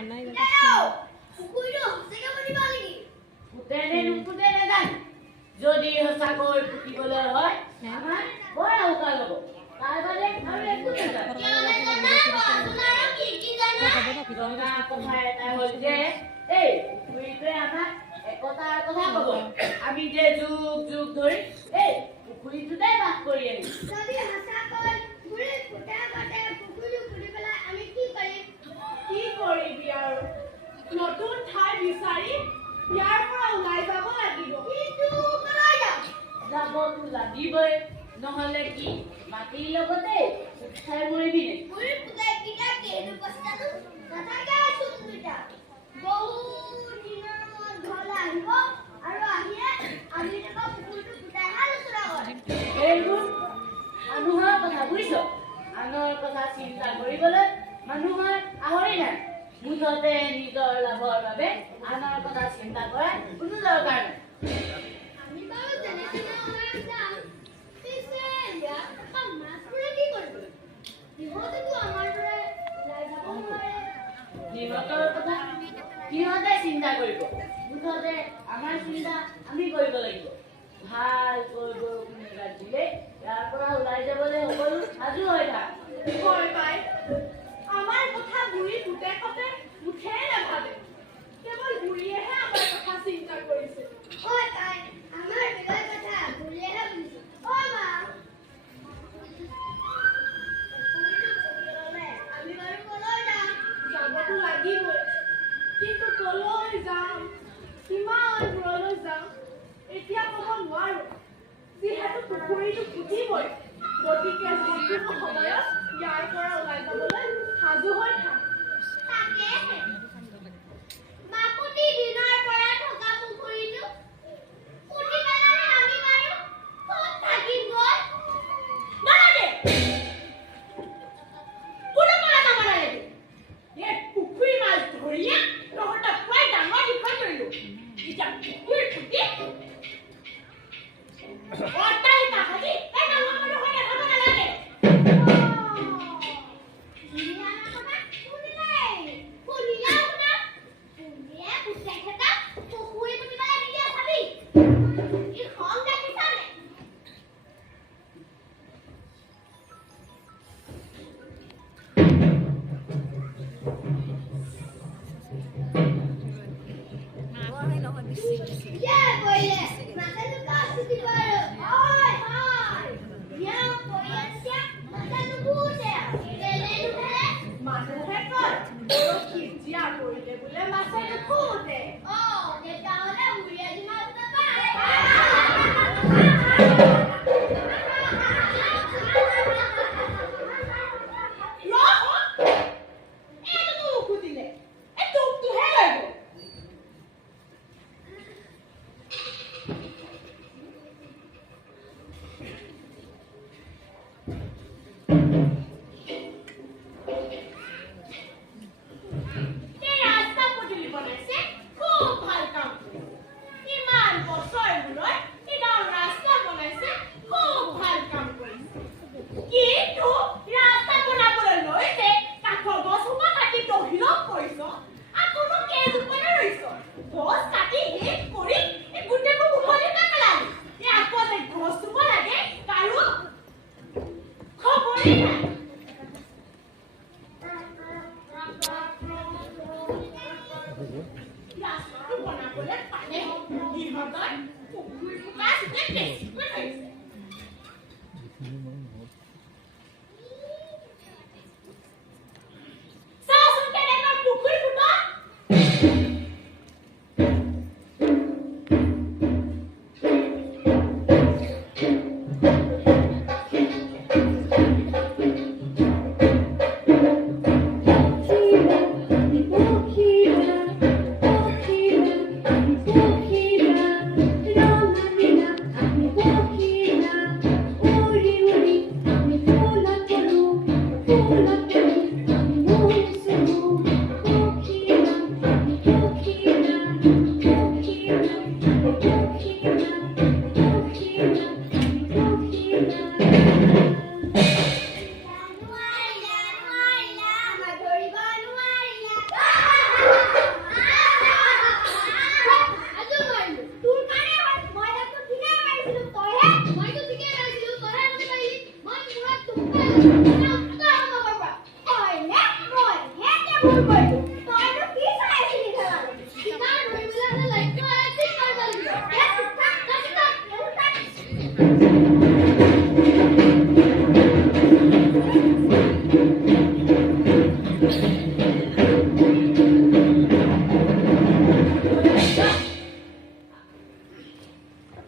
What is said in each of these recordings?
Hôm nay যদি সঁচাকৈ ফুটিবলৈ হয় আমাৰ বৰ আউকা ল'ব তাৰ বাদে আৰু একো নাজানো কথা এটা হ'ল যে এই পুখুৰীটোৱে আমাক একতাৰ কথা ক'ব আমি যে যুগ যুগ ধৰি এই পুখুৰীটোতে বাস কৰি আহিম যদি সঁচাকৈ পুখুৰী ফুটা কাটে পুখুৰীটো ফুটি পেলাই আমি কি কৰিম কি কৰিবি আৰু নতুন ঠাই বিচাৰি ইয়াৰ পৰা ওলাই যাব লাগিব কিন্তু কলৈ যাম যাবতো লাগিবই নহ'লে কি মাটিৰ লগতে উঠাই মৰিবি নে পুখুৰী ফুটাই কিটা কেইটো বস্তাটো নাথাকে চুনবিটা বহু দিনৰ মূৰত ঘৰলৈ আহিব আৰু আহিয়ে আমি থকা পুখুৰীটো ফুটাই আলোচনা কৰিম এইবোৰ মানুহৰ কথা বুজিছ আনৰ কথা চিন্তা কৰিবলৈ মানুহৰ আহৰি নাই মুঠতে নিজৰ লাভৰ বাবে আনৰ কথা চিন্তা কৰাৰ কোনো দৰকাৰ নাই আমি বাৰু যেনে তেনে ওলাই যাম পিছে ইয়াত থকা মাছবোৰে কি কৰিব সিহঁতেতো আমাৰ দৰে ওলাই যাব নোৱাৰে সিহঁতৰ কথা সিহঁতে চিন্তা কৰিব মুঠতে আমাৰ চিন্তা আমি কৰিব লাগিব ভালকৈ বৰষুণ এজাক দিলে ইয়াৰ পৰা ওলাই যাবলৈ সকলো সাজু হৈ থাক হয় পাই আমাৰ কথা বুঢ়ী পুতেকহঁতে মুঠেই নাভাবে কেৱল বুঢ়ীয়েহে আমাৰ কথা চিন্তা কৰিছে ঐ তাই আমাৰ বিগৰ কথা বুঢ়ীয়েহে বুজিছে ঐ মা আমি বাৰু কলৈ যাম যাবতো লাগিবই কিন্তু কলৈ যাম কিমান দূৰলৈ যাম এতিয়া ক'ব নোৱাৰো যিহেতু পুখুৰীটো ফুটিবই গতিকে যিকোনো সময়ত ইয়াৰ পৰা ওলাই যাবলৈ সাজু হৈ থাক তাকেহে মাকুটি দিনৰ পৰা থকা পুখুৰীটো ফুটি পেলালে আমি বাৰু ক'ত থাকিম গৈ নালাগে কোনো পৰা যাব নালাগে এই পুখুৰী মাছ ধৰিয়ে তহঁতক প্ৰায় ডাঙৰ দীঘল কৰিলো এতিয়া পুখুৰী ফুটি অট্টালিকা সাজি এই ডাঙৰ মানুহৰ দেখাব নালাগে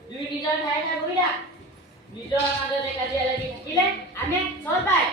দুই নিজৰ ঠাইতে বহি থাক নিজৰ মাজতে কাজিয়া লাগি থাকিলে আনে চল পায়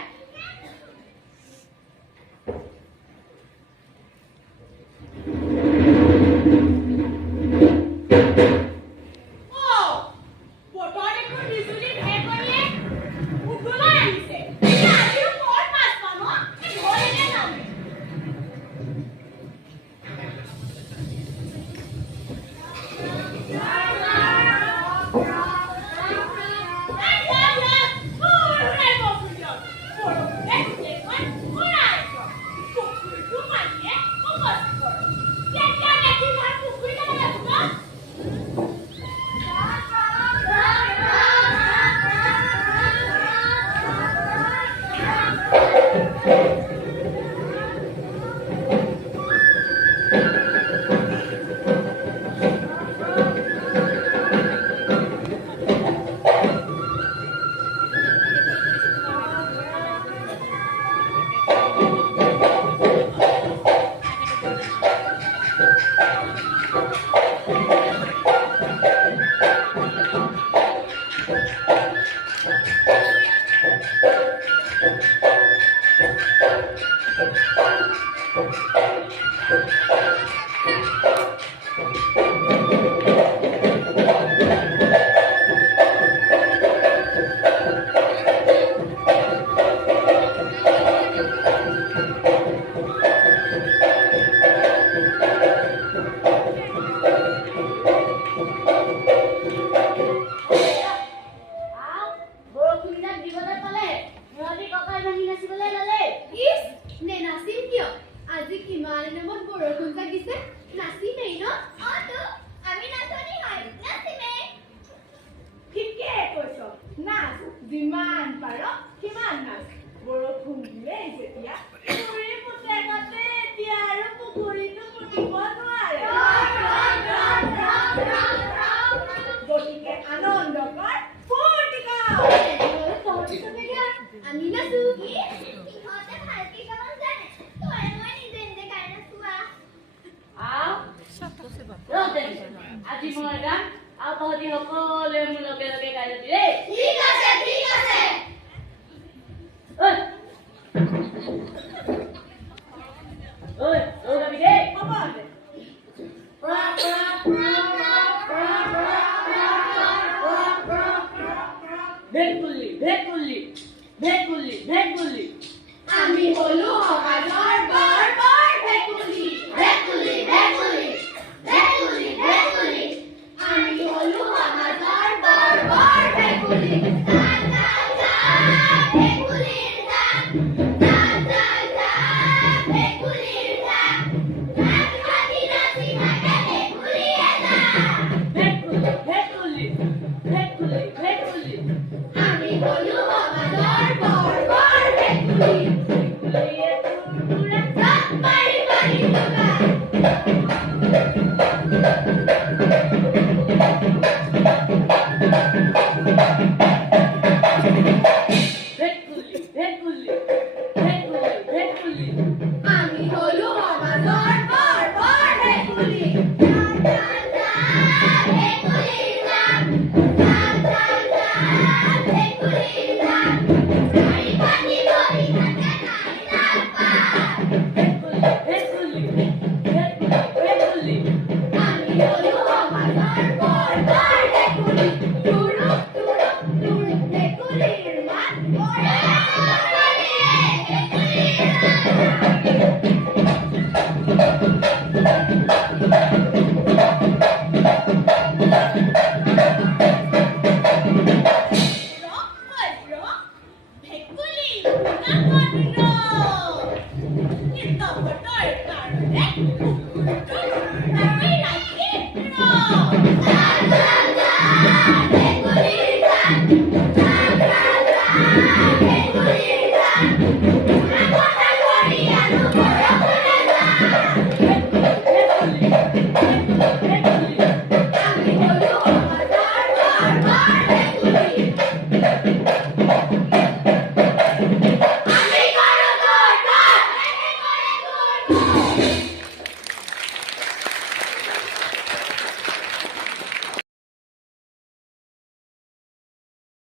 আজি মই গান আৰু তহঁতি সকলোৱে মোৰ লগে লগে গাই যাবি দেই ঠিক আছে ঐ গাবি দেই হ'ব ভেকুলি আমি হলো সমাজৰ বৰ বৰ ভেকুলি ভেকুলি ভেকুলি ভেকুলি ভেকুলি আমি হলো সমাজৰ বৰ বৰ ভেকুলি ভেকুলিৰ গান ভেকুলিৰ গান নাচি নাচি থাকে ভেকুলি এটা ভেকুলি আমি হলো সমাজৰ বৰ বৰ ভেকুলি পাৰি পাৰি টকা আমি হলো সমাজৰ বৰ বৰ ভেকুলি